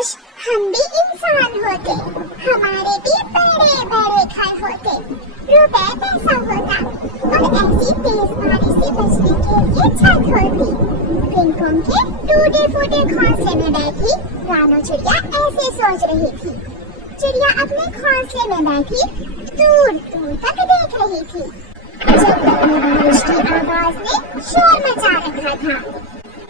काश हम भी इंसान होते, हमारे भी बड़े बड़े घर होते, रुपए पैसा होता और ऐसी तेज बारिश से बचने के लिए छत होती। पिंकों के टूटे फूटे घोंसले में बैठी रानो चिड़िया ऐसे सोच रही थी। चिड़िया अपने घोंसले में बैठी दूर दूर तक देख रही थी। जंगल में बारिश की आवाज ने शोर मचा रखा था।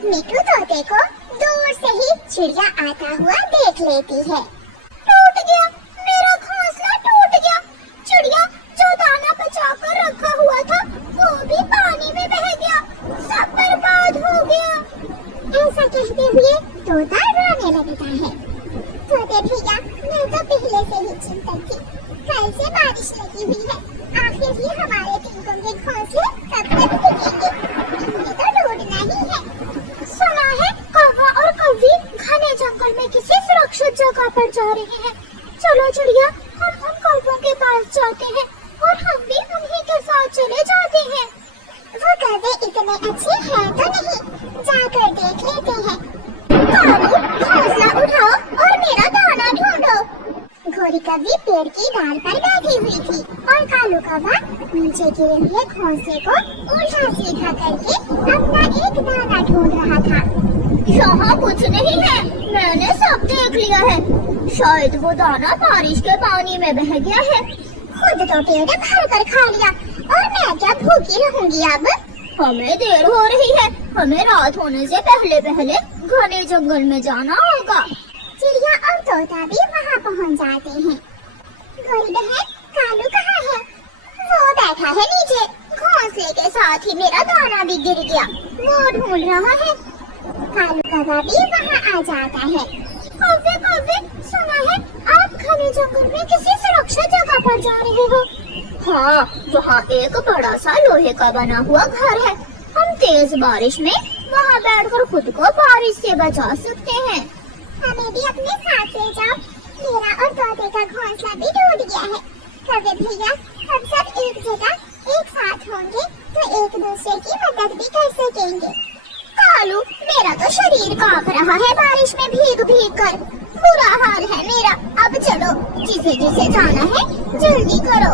मिट्टू तोते को दूर से ही चिड़िया आता हुआ देख लेती है। टूट गया, मेरा घोंसला टूट गया। चिड़िया जो दाना बचा कर रखा हुआ था वो भी पानी में बह गया, सब बर्बाद हो गया। ऐसा कहते हुए तोता रोने लगता है। तोते भैया, मैं तो पहले से ही चिंतित थी। कल से बारिश लगी हुई है, आखिर ही हमारे पिंकों के घोंसले कब तक टिकेंगे? इन्हें तो ढूंढना ही है। सुना है कौवा और कौवी घने जंगल में किसी सुरक्षित जगह पर जा रहे हैं। चलो चिड़िया, हम उन कौवों के पास जाते हैं और हम भी उन्हीं के साथ चले जाते हैं। वो कौवे इतने अच्छे हैं तो नहीं, जाकर देख लेते हैं। कालू, घोंसला उठाओ और मेरा दाना ढूंढो। घोड़ी कौवी पेड़ की डाल पर बैठी हुई थी और कालू कौवा नीचे गिरे हुए घोंसले को उल्टा सीधा करके अपना एक दाना ढूंढ रहा था। यहाँ कुछ नहीं है, मैंने सब देख लिया है। शायद वो दाना बारिश के पानी में बह गया है। खुद तो पेड़ भर कर खा लिया और मैं क्या भूखी रहूंगी अब? हमें देर हो रही है, हमें रात होने से पहले पहले घने जंगल में जाना होगा। चिड़िया और तोता भी वहाँ पहुँच जाते हैं। गोरी बहन, कालू कहाँ है? वो बैठा है नीचे, घोंसले के साथ ही मेरा दाना भी गिर गया, वो ढूंढ रहा है। कालू कौवा भी वहाँ आ जाता है। कौवे कौवे, सुना है आप घने जंगल में किसी सुरक्षित जगह पर जा रहे हो? हाँ, वहाँ एक बड़ा सा लोहे का बना हुआ घर है। हम तेज बारिश में वहाँ बैठकर खुद को बारिश से बचा सकते हैं। हमें भी अपने साथ ले जाओ, मेरा और तोते का घोंसला भी टूट गया है। कौवे भैया, हम सब एक जगह एक साथ होंगे तो एक दूसरे की मदद भी कर सकेंगे। कालू, मेरा तो शरीर कांप रहा है बारिश में भीग भीग कर, बुरा हाल है मेरा। अब चलो, जिसे जिसे जाना है जल्दी करो।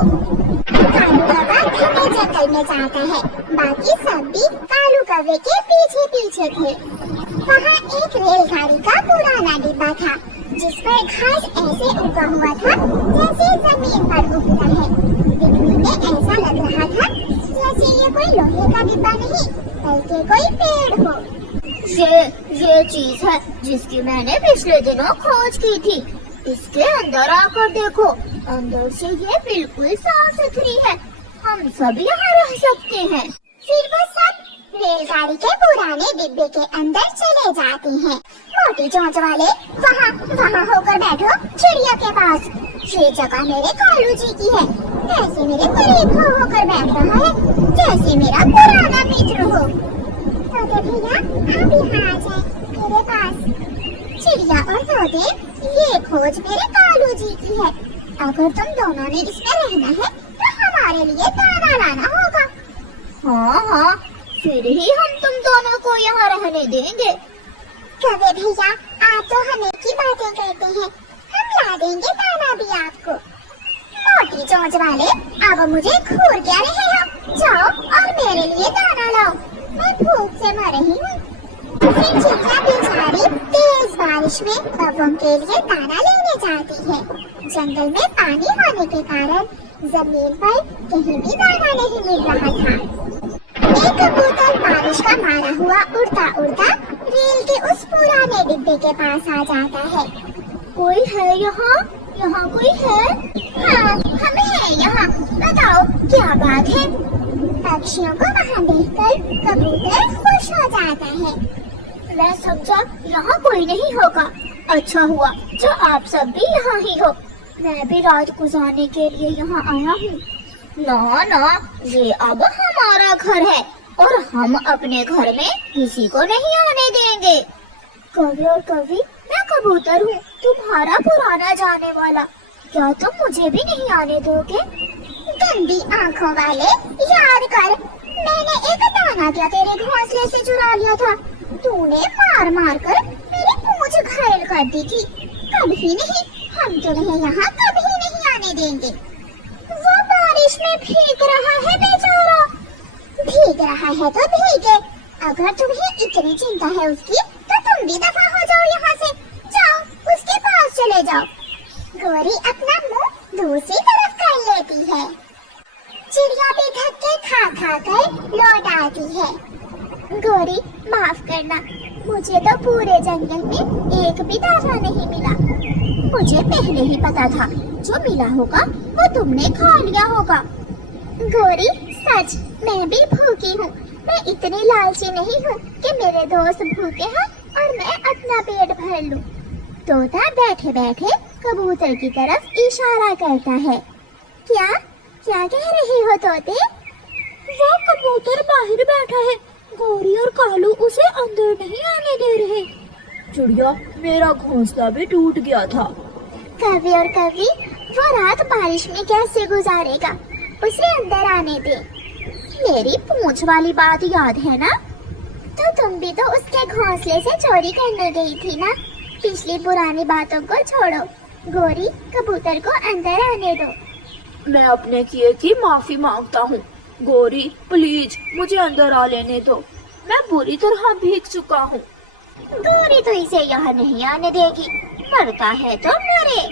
कालू कौवा घने जंगल में जाता है, बाकी सब भी कालू कौवे के पीछे पीछे थे। वहाँ एक रेलगाड़ी का पुराना डिब्बा था, जिस पर घास ऐसे उगा हुआ था जैसे जमीन पर उगता है। दिखने में ऐसा लग रहा था जैसे ये कोई लोहे का डिब्बा नहीं बल्कि कोई पेड़ हो। ये चीज है जिसकी मैंने पिछले दिनों खोज की थी। इसके अंदर आकर देखो, अंदर से ये बिल्कुल साफ सुथरी है, हम सब यहाँ रह सकते हैं। फिर वो सब रेलगाड़ी के पुराने डिब्बे के अंदर चले जाते हैं। मोटी चोंच वाले, वहाँ होकर बैठो चिड़िया के पास। ये जगह मेरे कालू जी की है, ऐसे मेरे करीब होकर बैठ रहा है जैसे मेरा पुराना मित्र हो। तोते भैया, आप यहाँ आ जाए मेरे पास। चिड़िया और तोते, ये खोज मेरे कालू जी की है। अगर तुम दोनों ने इसमें रहना है तो हमारे लिए दाना लाना होगा। हाँ, फिर ही हम तुम दोनों को यहाँ रहने देंगे। कौवे भैया, आप तो हमें की बातें करते हैं, हम ला देंगे दाना भी आपको। मोटी चोंच वाले, अब मुझे घूर क्या रहे हो? जाओ और मेरे लिए दाना लाओ, मैं भूख से मर रही हूँ। फिर चिड़िया बेचारी तेज बारिश में कौवों के लिए दाना लेने जाती है। जंगल में पानी होने के कारण जमीन पर कहीं भी दाना नहीं मिल रहा था। एक कबूतर बारिश का मारा हुआ उड़ता उड़ता रेल के उस पुराने डिब्बे के पास आ जाता है। कोई है यहाँ? यहाँ कोई है? हाँ, हम हैं यहाँ, बताओ क्या बात है? पक्षियों को वहाँ देखकर कबूतर खुश हो जाता है। मैं समझा यहाँ कोई नहीं होगा, अच्छा हुआ जो आप सब भी यहाँ ही हो। मैं भी रात गुजारने के लिए यहाँ आया हूँ। ना, ये अब हमारा घर है और हम अपने घर में किसी को नहीं आने देंगे। कौवे और कौवी, मैं कबूतर हूँ, तुम्हारा पुराना जाने वाला, क्या तुम मुझे भी नहीं आने दोगे? गंदी आँखों वाले, याद कर, मैंने एक दाना क्या तेरे घोंसले से चुरा लिया था। तूने मार मार कर मेरी पूंछ घायल कर देगी। कभी नहीं, हम तुम्हें यहाँ कभी नहीं आने देंगे। वो बारिश में भीग रहा है बेचारा। भीग रहा है तो भीगे, अगर तुम्हें इतनी चिंता है उसकी तो तुम भी दफा हो जाओ यहाँ से। जाओ उसके पास चले जाओ। गौरी अपना मुंह दूसरी तरफ कर लेती है। चिड़िया भी धक्के खा खा कर लौट आती है। गौरी माफ करना, मुझे तो पूरे जंगल में एक भी दाना नहीं मिला। मुझे पहले ही पता था जो मिला होगा वो तुमने खा लिया होगा। गौरी सच, मैं भी भूखी हूँ। मैं इतनी लालची नहीं हूँ कि मेरे दोस्त भूखे हैं और मैं अपना पेट भर लूँ। तोता बैठे बैठे कबूतर की तरफ इशारा करता है। क्या क्या कह रहे हो तोते? वो कबूतर बाहर बैठा है, गौरी और कालू उसे अंदर नहीं आने दे रहे। चिड़िया, मेरा घोंसला भी टूट गया था। कवि और कवि वो रात बारिश में कैसे गुजारेगा? उसे अंदर आने दे। मेरी पूंछ वाली बात याद है ना? तो तुम भी तो उसके घोंसले से चोरी करने गई थी ना। पिछली पुरानी बातों को छोड़ो। गौरी, कबूतर को अंदर आने दो। मैं अपने किए की माफी मांगता हूँ। गौरी प्लीज मुझे अंदर आ लेने दो, मैं बुरी तरह भीग चुका हूँ। गौरी तो इसे यहाँ नहीं आने देगी, मरता है तो मरे।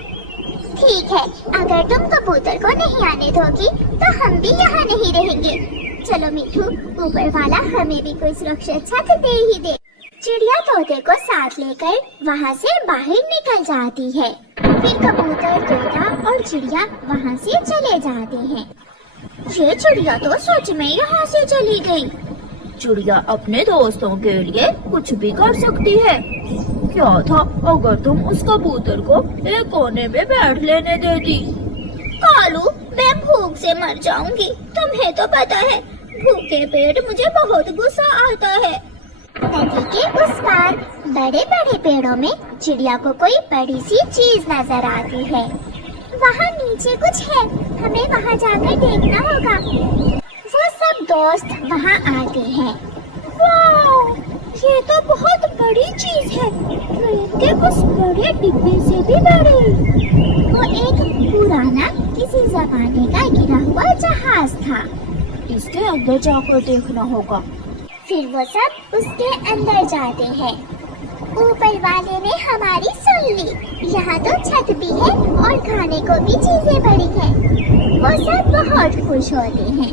ठीक है, अगर तुम कबूतर को नहीं आने दोगी तो हम भी यहाँ नहीं रहेंगे। चलो मिठू, ऊपर वाला हमें भी कोई सुरक्षित छत दे ही दे। चिड़िया तोते को साथ लेकर वहाँ से बाहर निकल जाती है। फिर कबूतर, तोता और चिड़िया वहाँ से चले जाते हैं। ये चिड़िया तो सच में यहाँ से चली गई। चिड़िया अपने दोस्तों के लिए कुछ भी कर सकती है। क्या था अगर तुम उस कबूतर को एक कोने में बैठ लेने देती। कालू, मैं भूख से मर जाऊंगी। तुम्हें तो पता है भूखे पेट मुझे बहुत गुस्सा आता है। नदी के उस पार बड़े बड़े पेड़ों में चिड़िया को कोई बड़ी सी चीज नजर आती है। वहाँ नीचे कुछ है, हमें वहाँ जाकर देखना होगा। वो सब दोस्त वहाँ आते हैं। वाह, ये तो बहुत बड़ी चीज है, ट्रेन के उस बड़े डिब्बे से भी बड़ी। वो एक पुराना किसी जमाने का गिरा हुआ जहाज था। इसके अंदर जाकर देखना होगा। फिर वो सब उसके अंदर जाते हैं। ऊपर वाले ने हमारी सुन ली। यहाँ तो छत भी है और खाने को भी चीजें पड़ी हैं। वो सब बहुत खुश होते हैं।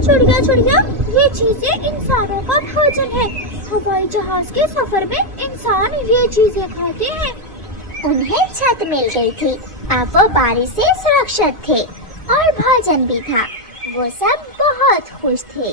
चिड़िया चिड़िया, ये चीजें इंसानों का भोजन है। हवाई जहाज के सफर में इंसान ये चीजें खाते हैं। उन्हें छत मिल गई थी, अब वो बारिश से सुरक्षित थे और भोजन भी था। वो सब बहुत खुश थे।